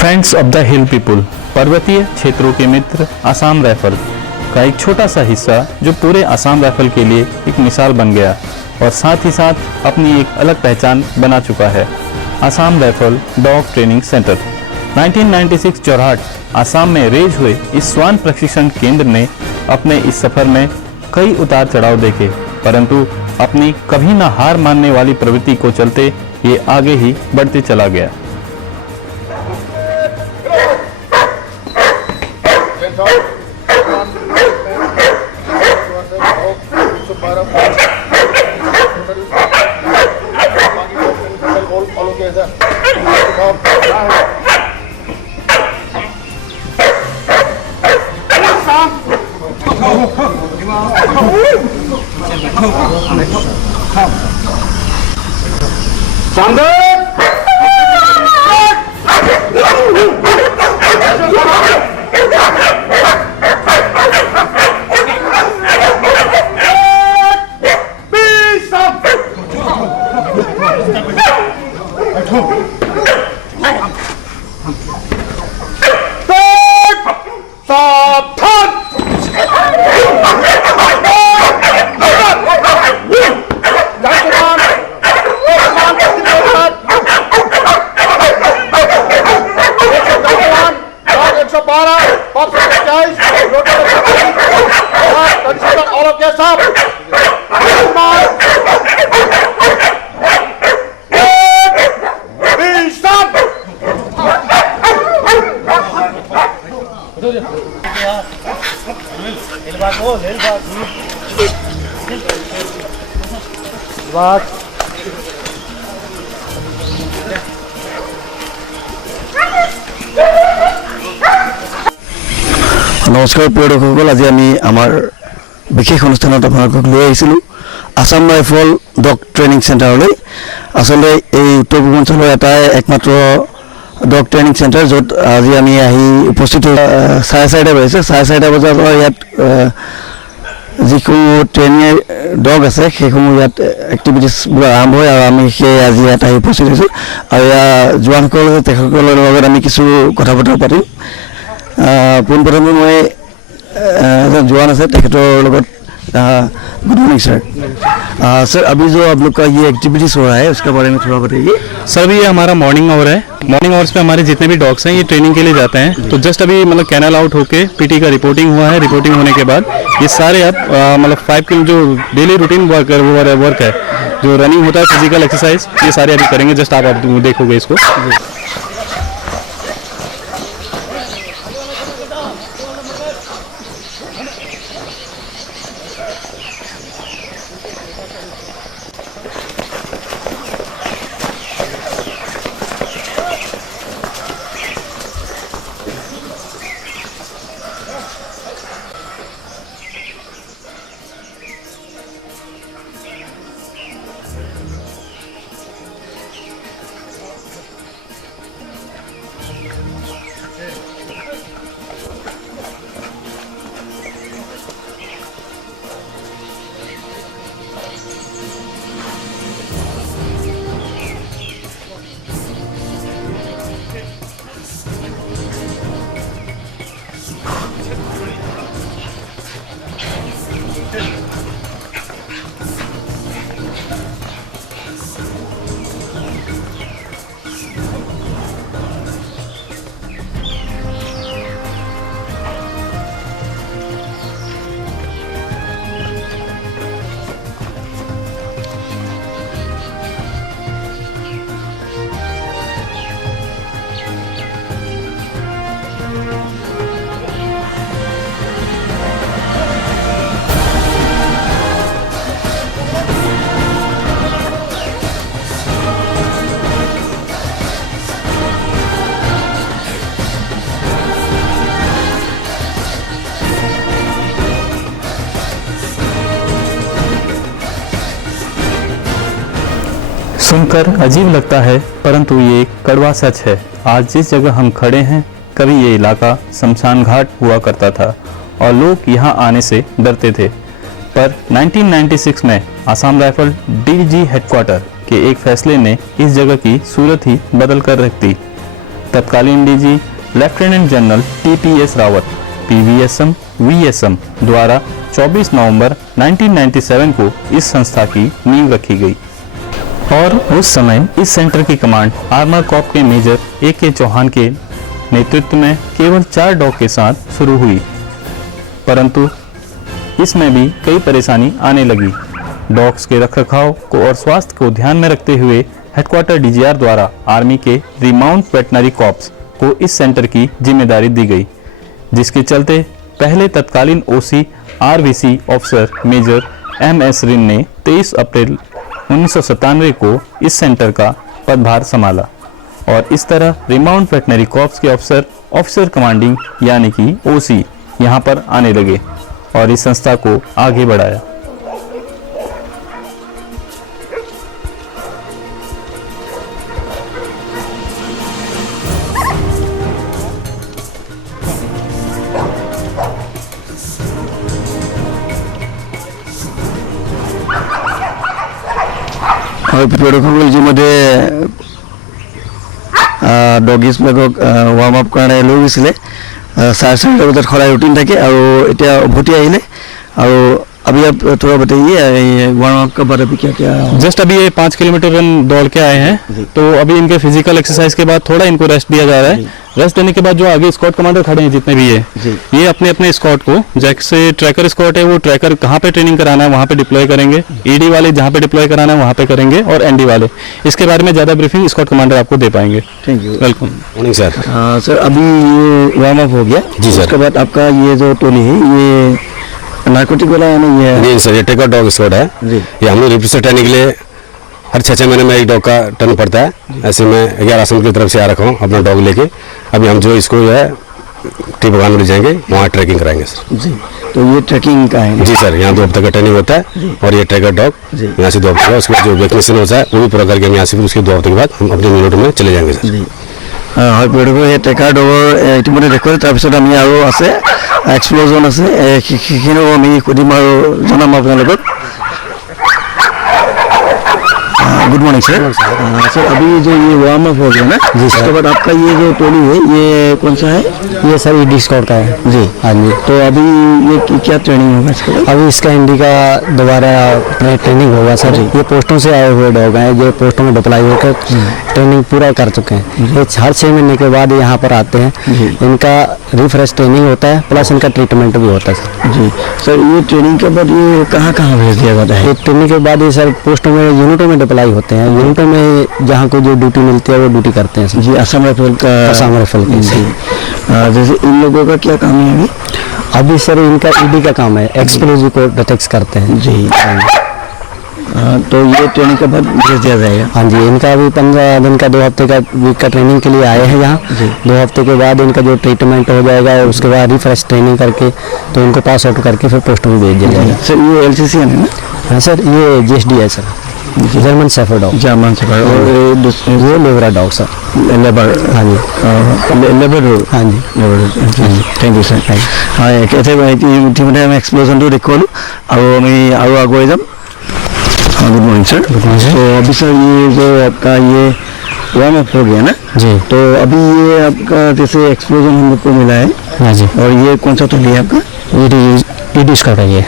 Friends of the hill people, पर्वतीय क्षेत्रों के मित्र असम राइफल का एक छोटा सा हिस्सा जो पूरे असम राइफल के लिए एक मिसाल बन गया और साथ ही साथ अपनी एक अलग पहचान बना चुका है। Assam rifle dog training centre 1996 Jorhat Assam में रेज हुए इस श्वान प्रशिक्षण केंद्र ने अपने इस सफर में कई उतार चढ़ाव देखे, परंतु अपनी कभी न हार मानने वाली प्रवृत्ति को चलते ये आगे ही बढ़ते चला गया। नमस्कार प्रिय दर्शकসকল, আজি আমি আমাৰ বিশেষ অনুষ্ঠানত আপোনালোকক লৈ আহিছিলোঁ আসাম ৰাইফল ডগ ট্ৰেইনিং চেণ্টাৰলৈ। আচলতে এই উত্তৰ পূৰ্বাঞ্চলৰ এটাই একমাত্ৰ ডগ ট্ৰেইনিং চেণ্টাৰ, য'ত আজি আমি আহি উপস্থিত 4:30 বাজিছে। 4:30 বজাৰ পৰা ইয়াত যিসমূহ ট্ৰেইনিং ডগ আছে সেইসমূহ ইয়াত এক্টিভিটিছবোৰ আৰম্ভ হয় আৰু আমি সেই আজি ইয়াত আহি উপস্থিত হৈছোঁ আৰু ইয়াৰ জোৱানসকল তেখেতসকলৰ লগত আমি কিছু কথা বতৰা পাতিম। পোনপ্ৰথমে মই एজন जवान আছে তেখেতৰ লগত। Good morning sir. सर अभी जो आप लोग का ये एक्टिविटीज़ हो रहा है उसके बारे में थोड़ा बताइए। सर अभी ये हमारा मॉर्निंग आवर है। मॉर्निंग आवर्स पे हमारे जितने भी डॉग्स हैं ये ट्रेनिंग के लिए जाते हैं। तो जस्ट अभी मतलब कैनल आउट होके पीटी का रिपोर्टिंग हुआ है। रिपोर्टिंग होने के बाद ये सारे अब मतलब 5 किलो जो डेली रूटीन वर्क है, जो रनिंग होता है, फिजिकल एक्सरसाइज, ये सारे अभी करेंगे। जस्ट आप देखोगे इसको। सुनकर अजीब लगता है, परंतु ये एक कड़वा सच है। आज जिस जगह हम खड़े हैं, कभी ये इलाका शमशान घाट हुआ करता था और लोग यहाँ आने से डरते थे। पर 1996 में असम राइफल डीजी हेडक्वार्टर के एक फैसले ने इस जगह की सूरत ही बदल कर रख दी। तत्कालीन DG lieutenant general TPS Rawat PVSM VSM द्वारा 24 नवंबर 1997 को इस संस्था की नींव रखी गई और उस समय इस सेंटर की कमांड आर्मर कॉर्प के मेजर AK चौहान के नेतृत्व में केवल 4 डॉग के साथ शुरू हुई, परंतु इसमें भी कई परेशानी आने लगी। डॉग्स के रखरखाव को और स्वास्थ्य को ध्यान में रखते हुए हेडक्वार्टर DGR द्वारा आर्मी के रिमाउंट वेटनरी कॉर्प्स को इस सेंटर की जिम्मेदारी दी गई, जिसके चलते पहले तत्कालीन OC RVC officer major MS रिन ने 23 अप्रैल 1997 को इस सेंटर का पदभार संभाला और इस तरह रिमाउंट वेटनरी कॉर्प्स के ऑफिसर कमांडिंग यानी कि OC यहाँ पर आने लगे और इस संस्था को आगे बढ़ाया। হয় প্ৰিয়দৰ্শকসকল ইতিমধ্যে ডগিজবিলাকক ৱাৰ্ম আপ কাৰণে লৈ গৈছিলে। 4:30 বজাত সদায় ৰুটিন থাকে আৰু এতিয়া উভতি আহিলে আৰু अभी आप थोड़ा बताइए वार्म अप का बाद अभी क्या क्या? जस्ट अभी ये 5 किलोमीटर रन दौड़ के आए हैं, तो अभी इनके फिजिकल एक्सरसाइज के बाद थोड़ा इनको रेस्ट दिया जा रहा है। रेस्ट देने के बाद जो आगे स्क्वाड कमांडर खड़े हैं जितने भी ये अपने अपने स्क्वाड को, जैसे ट्रैकर स्क्वाड है वो ट्रैकर कहाँ पे ट्रेनिंग कराना है वहाँ पे डिप्लॉय करेंगे, ED वाले जहाँ पे डिप्लॉय कराना है वहाँ पे करेंगे और ND वाले। इसके बारे में ज़्यादा ब्रीफिंग स्क्वाड कमांडर आपको दे पाएंगे। Thank you. Welcome. Morning sir. Sir अभी ये वार्म अप हो गया जी सर। उसके बाद आपका ये जो टोली है ये नार्कोटिक वाला है ना? ये नहीं सर, ये टेकर डॉग स्क्वाड है जी। ये हम लोग रिप्रेजेंट करने के लिए हर 6 महीने में एक डॉग का टर्न पड़ता है। ऐसे मैं 11 असम की तरफ से आ रखा हूँ अपना डॉग लेके। अभी हम जो इसको जो है टी बगान में ले जाएंगे, वहाँ ट्रैकिंग कराएंगे सर। जी, तो ये ट्रैकिंग का है? जी सर, यहाँ 2 हफ्ते का ट्रेनिंग होता है और ये ट्रैकर डॉग यहाँ से 2 हफ्ते का, उसके बाद जो वैक्सीनेशन होता है वो भी पूरा करके हम यहाँ से फिर उसके 2 हफ्ते के बाद हम अपने मिनट में चले जाएंगे सर। जी হয় প্ৰিয়দৰ্শক এই ট্ৰেকাৰ ডগৰ ইতিমধ্যে দেখুৱালে। তাৰপিছত আমি আৰু আছে এক্সপ্ল'জন আছে, সেইখিনিও আমি সুধিম আৰু জনাম আপোনালোকক। Good morning sir. सर अभी जो ये वार्म अप हो गया ना जी, उसके बाद आपका ये जो टोली है ये कौन सा है? ये सर ED स्क्वाड का है जी। हाँ जी। तो अभी ये क्या ट्रेनिंग होगा इसका? अभी इसका ND का दोबारा ट्रेनिंग होगा सर। ये पोस्टों से आए हुए डॉग हैं, ये पोस्टों में डिप्लॉय होकर ट्रेनिंग पूरा कर चुके हैं। ये हर 6 महीने के बाद यहाँ पर आते हैं, इनका रिफ्रेश ट्रेनिंग होता है प्लस इनका ट्रीटमेंट भी होता है सर। जी सर, ये ट्रेनिंग के बाद ये कहाँ कहाँ भेज दिया जाता है? ये ट्रेनिंग के बाद ये सर पोस्टों में यूनिटों में डिप्लॉय होते हैं, यूनिटों में जहाँ को जो ड्यूटी मिलती है वो ड्यूटी करते हैं सर। जी, असम राइफल का? असम राइफल की। जी। जैसे इन लोगों का क्या काम है अभी? अभी सर इनका ED का काम है, एक्सप्लोजिव को डिटेक्ट करते हैं। जी। तो ये ट्रेनिंग के बाद भेज दिया जाएगा? हाँ जी, इनका अभी 15 दिन का 2 हफ्ते का वीक का ट्रेनिंग के लिए आए हैं यहाँ। 2 हफ्ते के बाद इनका जो ट्रीटमेंट हो जाएगा और उसके बाद रिफ्रेश ट्रेनिंग करके तो इनको पास आउट करके फिर पोस्टों में भेज दिया जाएगा। सर ये LCC है ना? हाँ सर, ये GSD है sir, German shepherd dog. German shepherd. और ये लेबरा डॉग सर। लेबर? हाँ जी। लेबर? हाँ जी। Thank you sir. हाँ ইতিমধ্যে আমি এক্সপ্ল'জনটো দেখুৱালোঁ আৰু আমি আৰু আগুৱাই যাম। Good morning sir. Good morning sir. तो अभी सर ये जो आपका ये वार्म अप हो गया ना जी, तो अभी ये आपका जैसे एक्सप्लोजन हम लोग को मिला है हाँ जी। और ये कौन सा टोली है आपका? ED इसका है ये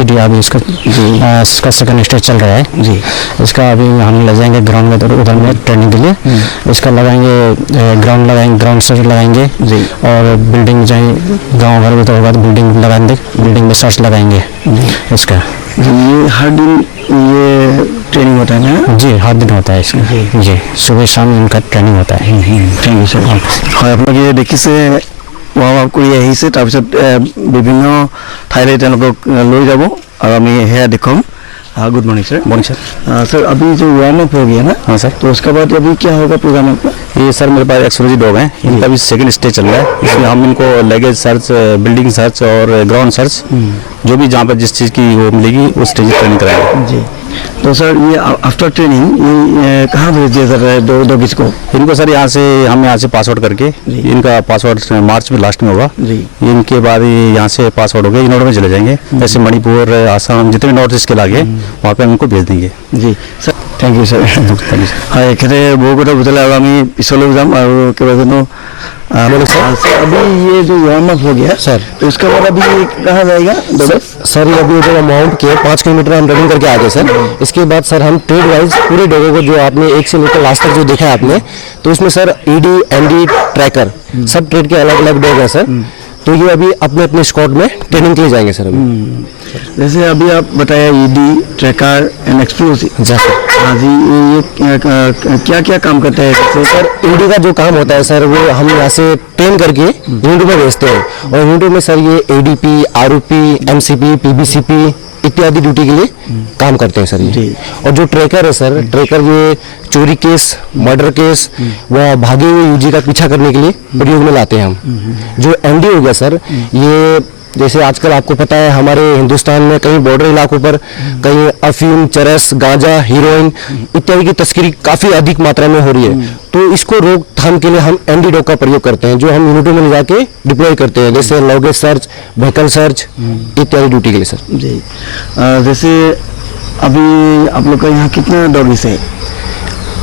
ED अभी इसका सेकंड स्टेज चल रहा है जी। इसका अभी हम ले जाएंगे ग्राउंड में उधर में ट्रेनिंग के लिए। इसका लगाएंगे ग्राउंड लगाएंगे, ग्राउंड सर्च लगाएंगे जी। और बिल्डिंग जाए गाँव भर में तो होगा तो बिल्डिंग लगाएंगे, बिल्डिंग में सर्च लगाएंगे इसका। ये हर दिन ये ट्रेनिंग होता है ना? जी, हर दिन होता है इसका। जी, सुबह शाम इनका ट्रेनिंग होता है। Thank you sir. হয় আপোনালোকে দেখিছে ৱাৰ্ম আপ কৰি আহিছে, তাৰপিছত বিভিন্ন ঠাইলৈ তেওঁলোকক লৈ যাব আৰু আমি সেয়া দেখুৱাম। Good morning sir. Morning sir. Sir अभी जो वार्म अप हो गया ना? हाँ सर। तो उसके बाद अभी क्या होगा प्रोग्राम आपका? ये सर मेरे पास एक्सक्लूसिव डॉग हैं, इनका भी सेकंड स्टेज चल रहा है। इसमें हम इनको लेगेज सर्च, बिल्डिंग सर्च और ग्राउंड सर्च जो भी जहाँ पर जिस चीज़ की वो मिलेगी उस स्टेज ट्रेनिंग कराएंगे। जी। तो तो सर ये आफ्टर ट्रेनिंग ये कहाँ भेज दिया सर डॉगिस को? इनको सर यहाँ से हम यहाँ से पास आउट करके जी। इनका पास आउट मार्च में लास्ट में होगा जी। इनके बाद ये यहाँ से पास आउट हो गए इनोड में चले जाएंगे। ऐसे मणिपुर आसाम जितने नॉर्थ ईस्ट के लागे वहाँ पे हम उनको भेज देंगे। जी सर थैंक यू सर। हाँ एखे বহু কথা বুঝালে আৰু আমি পিছলৈ যাম আৰু কেইবাজনো सर अभी ये जो वार्म अप हो गया सर, तो उसके बाद अभी कहाँ जाएगा? सर ये अभी जो माउंट के 5 किलोमीटर हम रनिंग करके आ गए सर। इसके बाद सर हम ट्रेड वाइज पूरे डॉगों को जो आपने एक से लेकर लास्ट तक जो देखा है आपने, तो उसमें सर ईडी एनडी ट्रैकर सब ट्रेड के अलग अलग डॉग हैं सर। तो ये अभी अपने अपने स्क्वाड में ट्रेनिंग के लिए जाएंगे सर अभी। जैसे अभी आप बताया ईडी ट्रैकर एंड एक्सप्लोसिव। जैसे हाँ जी ये क्या क्या काम करता है? जैसे सर ईडी का जो काम होता है सर वो हम यहाँ से ट्रेन करके यूनिट में भेजते हैं और यूनिट में सर ये एडीपी आरओपी एमसीपी पीबीसीपी इत्यादि ड्यूटी के लिए काम करते हैं सर ये। और जो ट्रैकर है सर, ट्रैकर ये चोरी केस मर्डर केस व भागे हुए यूजी का पीछा करने के लिए प्रयोग में लाते हैं हम। जो एनडी हो गया सर, ये जैसे आजकल आपको पता है हमारे हिंदुस्तान में कई बॉर्डर इलाकों पर कहीं अफीम चरस गांजा हीरोइन इत्यादि की तस्करी काफ़ी अधिक मात्रा में हो रही है। तो इसको रोकथाम के लिए हम एनडी डॉग का प्रयोग करते हैं जो हम यूनिटों में ले जाके डिप्लॉय करते हैं, जैसे लॉगेज सर्च व्हीकल सर्च इत्यादि ड्यूटी के लिए सर। जी जैसे अभी आप लोग का यहाँ कितना डॉगीज है?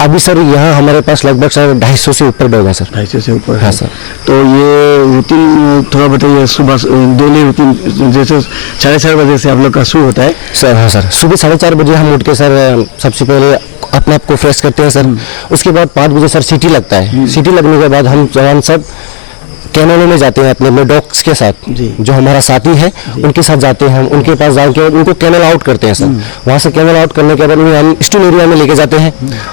अभी सर यहाँ हमारे पास लगभग सर 250 से ऊपर डॉग है सर। 250 से ऊपर? हाँ सर। तो ये रूटीन थोड़ा बताइए, सुबह डेली रूटीन जैसे 4:30 बजे से आप लोग का शुरू होता है? सर हाँ सर, सुबह 4:30 बजे हम उठ के सर सबसे पहले अपने आप को फ्रेश करते हैं सर। उसके बाद 5 बजे सर सिटी लगता है। सिटी लगने के बाद हम जवान सब कैनलों में जाते हैं अपने अपने डॉग्स के साथ, जो हमारा साथी है उनके साथ जाते हैं हम, उनके पास जाके उनको कैनल आउट करते हैं सर। वहाँ से कैनल आउट करने के बाद उन्हें हम स्टूल एरिया में लेके जाते हैं,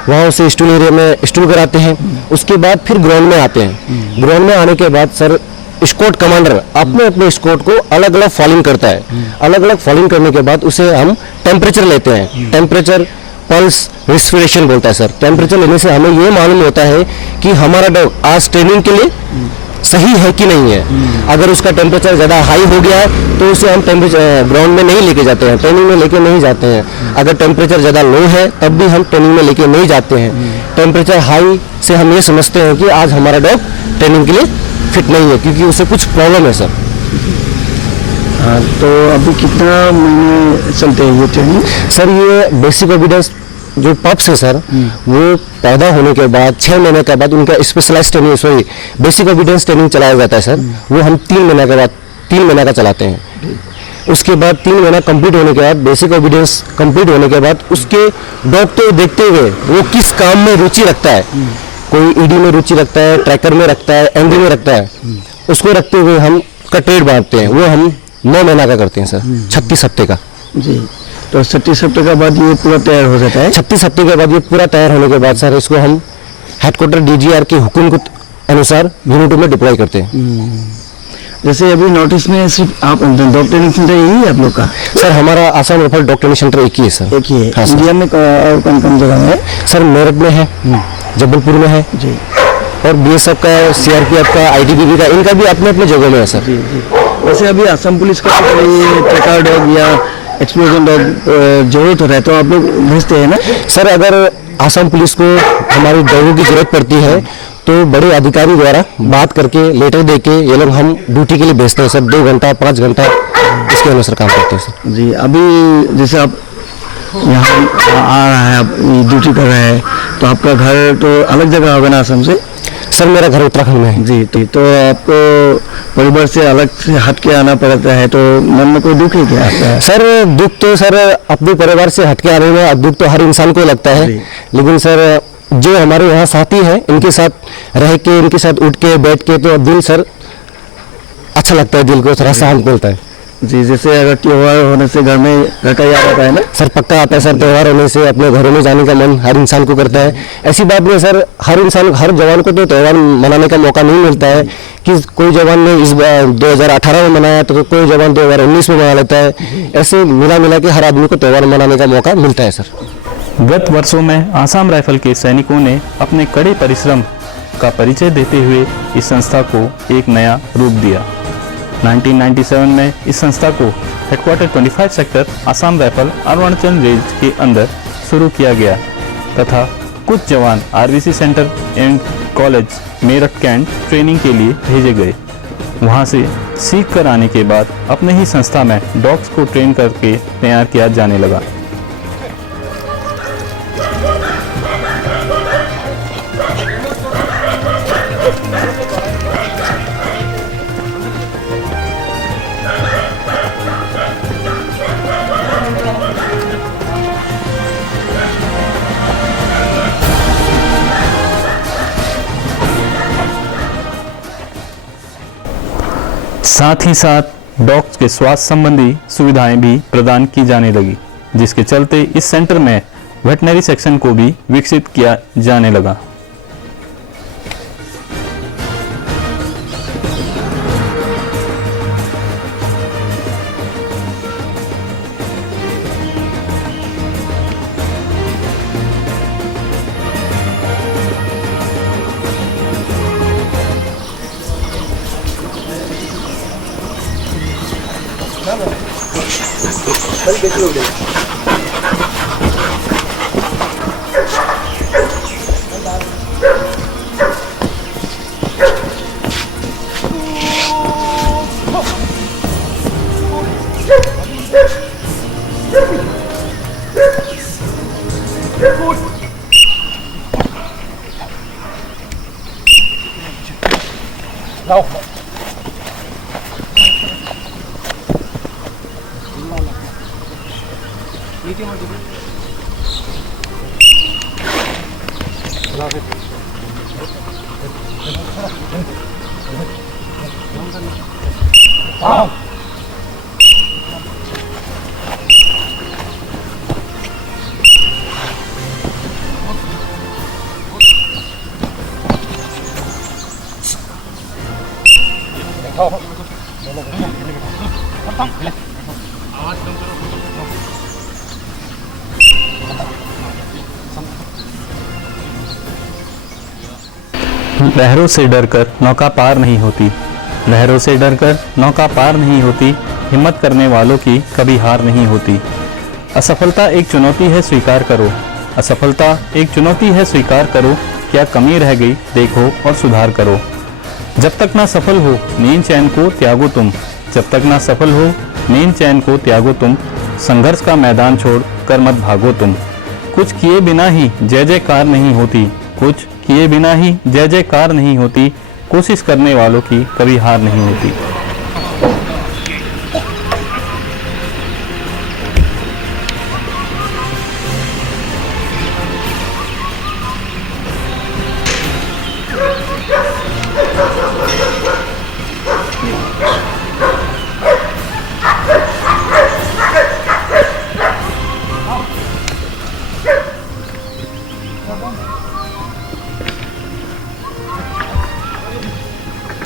वहाँ उसे स्टूल एरिया में स्टूल कराते हैं। उसके बाद फिर ग्राउंड में आते हैं। ग्राउंड में आने के बाद सर स्क्वाड कमांडर अपने अपने स्क्वाड को अलग अलग फॉलिंग करता है। अलग अलग फॉलिंग करने के बाद उसे हम टेम्परेचर लेते हैं। टेम्परेचर पल्स रेस्पिरेशन बोलता है सर। टेम्परेचर लेने से हमें ये मालूम होता है कि हमारा डॉग आज ट्रेनिंग के लिए सही है कि नहीं है। अगर उसका टेम्परेचर ज़्यादा हाई हो गया है तो उसे हम टेम्परेचर ग्राउंड में नहीं लेके जाते हैं, ट्रेनिंग में लेके नहीं जाते हैं। अगर टेम्परेचर ज़्यादा लो है तब भी हम ट्रेनिंग में लेके नहीं जाते हैं। टेम्परेचर हाई से हम ये समझते हैं कि आज हमारा डॉग ट्रेनिंग के लिए फिट नहीं है क्योंकि उसे कुछ प्रॉब्लम है सर। हाँ तो अभी कितना महीने चलते हैं ये ट्रेनिंग? सर ये बेसिक ओबीडियंस जो पप्स है सर वो पैदा होने के बाद 6 महीने के बाद उनका specialise training sorry basic obedience training चलाया जाता है सर। वो हम 3 महीने के बाद 3 महीने का चलाते हैं। उसके बाद 3 महीना कंप्लीट होने के बाद बेसिक ओबीडियंस कंप्लीट होने के बाद उसके डॉग को देखते हुए वो किस काम में रुचि रखता है, कोई ईडी में रुचि रखता है, ट्रैकर में रखता है, एनडी में रखता है, उसको रखते हुए हम का ट्रेड बांटते हैं। वो हम 9 महीना का करते हैं सर, 36 हफ्ते का। जी तो 36 हफ्ते के बाद ये पूरा तैयार हो जाता है? 36 हफ्ते के बाद ये पूरा तैयार होने के बाद सर इसको हम हेडक्वार्टर डीजीआर के हुक्म के अनुसार यूनिटों में डिप्लॉय करते हैं। जैसे अभी नॉर्थ ईस्ट में सिर्फ आप डॉग ट्रेनिंग सेंटर यही है आप लोग का? सर हमारा Assam rifle dog training centre एक ही है सर। एक ही है? हाँ, इंडिया में और कौन कौन जगह में है? सर मेरठ में है, जबलपुर में है जी, और बीएसएफ का, सीआरपीएफ का, आईटीबीपी का, इनका भी अपने अपने जगह में है सर। जी जी। वैसे अभी असम पुलिस का ये ट्रैकर डॉग या एक्सप्लोजन डॉग जरूरत होता है तो आप लोग भेजते हैं ना? सर अगर आसाम पुलिस को हमारी डॉगों की जरूरत पड़ती है तो बड़े अधिकारी द्वारा बात करके लेटर देके ये लोग हम ड्यूटी के लिए भेजते हैं सर। 2 घंटा 5 घंटा इसके अनुसार काम करते हैं सर। जी अभी जैसे आप यहाँ आ रहा है, आप ड्यूटी कर रहे हैं तो आपका घर तो अलग जगह होगा ना असम से? सर मेरा घर उत्तराखंड में है। जी तो आपको परिवार से अलग से हट के आना पड़ता है तो मन में कोई दुख है क्या आपका? सर दुख तो सर अपने परिवार से हट के आने में दुख तो हर इंसान को लगता है, लेकिन सर जो हमारे यहाँ साथी हैं इनके साथ रह के, इनके साथ उठ के बैठ के तो दिल सर अच्छा लगता है, दिल को थोड़ा शांत मिलता है। जी जैसे अगर त्योहार होने से घर में घर का याद आता है ना? सर पक्का आता है सर, त्योहार होने से अपने घरों में जाने का मन हर इंसान को करता है। ऐसी बात नहीं सर, हर इंसान हर जवान को तो त्योहार मनाने का मौका नहीं मिलता है कि कोई जवान ने इस 2018 में मनाया तो कोई जवान 2019 में मना लेता है। ऐसे मिला के हर आदमी को त्योहार मनाने का मौका मिलता है सर। गत वर्षों में आसाम राइफल के सैनिकों ने अपने कड़े परिश्रम का परिचय देते हुए इस संस्था को एक नया रूप दिया। 1997 में इस संस्था को headquarter 25 sector Assam rifle Arunachal range के अंदर शुरू किया गया तथा कुछ जवान RVC centre and college Meerut cantt training के लिए भेजे गए। वहां से सीख कर आने के बाद अपने ही संस्था में डॉग्स को ट्रेन करके तैयार किया जाने लगा। साथ ही साथ डॉग्स के स्वास्थ्य संबंधी सुविधाएं भी प्रदान की जाने लगी, जिसके चलते इस सेंटर में वेटनरी सेक्शन को भी विकसित किया जाने लगा। लहरों से डरकर नौका पार नहीं होती, लहरों से डरकर नौका पार नहीं होती, हिम्मत करने वालों की कभी हार नहीं होती। असफलता एक चुनौती है, स्वीकार करो। असफलता एक चुनौती है, स्वीकार करो। क्या कमी रह गई देखो और सुधार करो। जब तक ना सफल हो नींद चैन को त्यागो तुम, जब तक ना सफल हो नींद चैन को त्यागो तुम। संघर्ष का मैदान छोड़ कर मत भागो तुम। कुछ किए बिना ही जय जयकार नहीं होती, कुछ किए बिना ही जय जयकार नहीं होती। कोशिश करने वालों की कभी हार नहीं होती।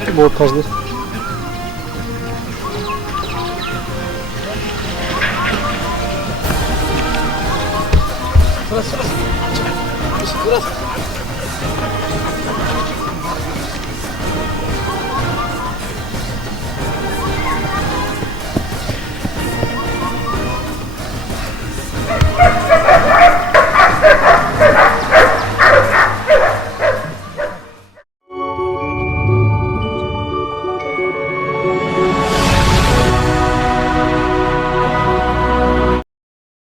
बहुत फंस गए।